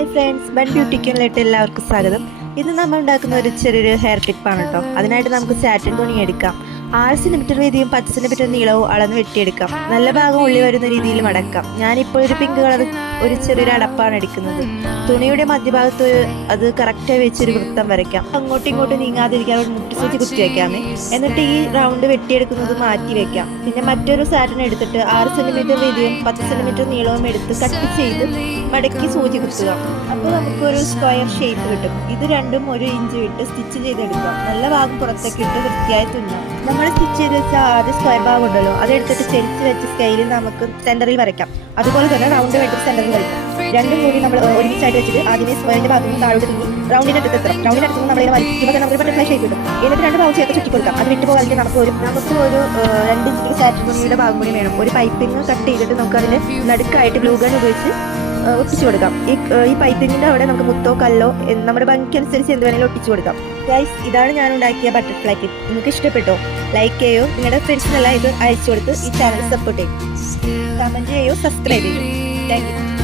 Hi friends, bun ബ്യൂട്ടിക്കിലേക്ക് എല്ലാവർക്കും സ്വാഗതം. ഇന്ന് നമ്മൾ ഉണ്ടാക്കുന്ന ഒരു ചെറിയൊരു ഹെയർ ടിപ്പാണ് കേട്ടോ. അതിനായിട്ട് നമുക്ക് സാറ്റിൻ തുണി എടുക്കാം. 6 സെന്റിമീറ്റർ വീതിയും 10 സെന്റിമീറ്റർ നീളവും അളന്ന് വെട്ടിയെടുക്കാം. നല്ല ഭാഗം ഉള്ളി വരുന്ന രീതിയിൽ മടക്കാം. ഞാനിപ്പോൾ ഒരു പിങ്ക് കളർ ഒരു ചെറിയൊരു അടപ്പാണ് എടുക്കുന്നത്. തുണിയുടെ മധ്യഭാഗത്ത് അത് കറക്റ്റായി വെച്ചൊരു വൃത്തം വരയ്ക്കാം. അങ്ങോട്ടും ഇങ്ങോട്ടും നീങ്ങാതിരിക്കാൻ ഒരു മുട്ടിസൂചി കുത്തി വെക്കാമേ. എന്നിട്ട് ഈ റൗണ്ട് വെട്ടിയെടുക്കുന്നത് മാറ്റി വെക്കാം. പിന്നെ മറ്റൊരു സാറ്റിൻ എടുത്തിട്ട് 6 സെന്റിമീറ്റർ വീതിയും 10 സെന്റിമീറ്റർ നീളവും എടുത്ത് കട്ട് ചെയ്ത് മടക്കി സൂചി കുത്തുക. അപ്പോൾ നമുക്കൊരു സ്ക്വയർ ഷേപ്പ് കിട്ടും. ഇത് രണ്ടും 1 ഇഞ്ച് വിട്ട് സ്റ്റിച്ച് ചെയ്തെടുക്കാം. നല്ല ഭാഗം പുറത്തേക്ക് ഇട്ട് വൃത്തിയായി തുന്നാം. നമ്മൾ സ്റ്റിച്ച് ചെയ്ത് വെച്ച ആദ്യ സ്ക്വയർ ഭാഗം ഉണ്ടല്ലോ, അതെടുത്തിട്ട് ചെരിച്ച് വെച്ച് സ്കെയിലിൽ നമുക്ക് സെന്ററിൽ വരയ്ക്കാം. അതുപോലെ തന്നെ റൗണ്ട് വെട്ടിട്ട് സെന്ററിൽ വരയ്ക്കാം. രണ്ടും കൂടി നമ്മൾ ഒരുമിച്ചായിട്ട് വെച്ചിട്ട് ആദ്യമേ സ്ക്വയറിന്റെ ഭാഗത്ത് നിന്ന് താഴോട്ട് തുന്നി റൗണ്ടിന്റെ അടുത്ത് എത്തണം. റൗണ്ടിന്റെ അടുത്ത് നമ്മൾ വരയ്ക്കുമ്പോൾ നമുക്ക് ബട്ടർഫ്ലൈ ഷേപ്പ് കിട്ടും. എന്നിട്ട് രണ്ട് ഭാഗം ചേർത്ത് ചുറ്റി കൊടുക്കാം. അത് വിട്ടു പോകാതെ നമുക്ക് ഒരു 2 ഇഞ്ച് സാറ്റിൻ തുണിയുടെ ഭാഗം കൂടി വേണം. ഒരു പൈപ്പിംഗ് കട്ട് ചെയ്തിട്ട് നമുക്ക് അതിന് നടുക്കായിട്ട് ഗ്ലൂ ഗൺ ഉപയോഗിച്ച് ഒട്ടിച്ചു കൊടുക്കാം. ഈ പൈപ്പിങ്ങിന്റെ അവിടെ നമുക്ക് മുത്തോ കല്ലോ നമ്മുടെ ഭംഗിക്കനുസരിച്ച് എന്ത് വേണമെങ്കിലും ഒട്ടിച്ചു കൊടുക്കാം. ഗൈസ്, ഇതാണ് ഞാൻ ഉണ്ടാക്കിയ ബട്ടർഫ്ലൈ ടിപ്പ്. നിങ്ങൾക്ക് ഇഷ്ടപ്പെട്ടോ? ലൈക്ക് ചെയ്യോ, നിങ്ങളുടെ ഫ്രണ്ട്സിനെല്ലാം ഇത് അയച്ചു കൊടുത്ത് ഈ ചാനൽ സപ്പോർട്ട് ചെയ്യും. കമന്റ് ചെയ്യോ, സബ്സ്ക്രൈബ് ചെയ്യും. Thank you.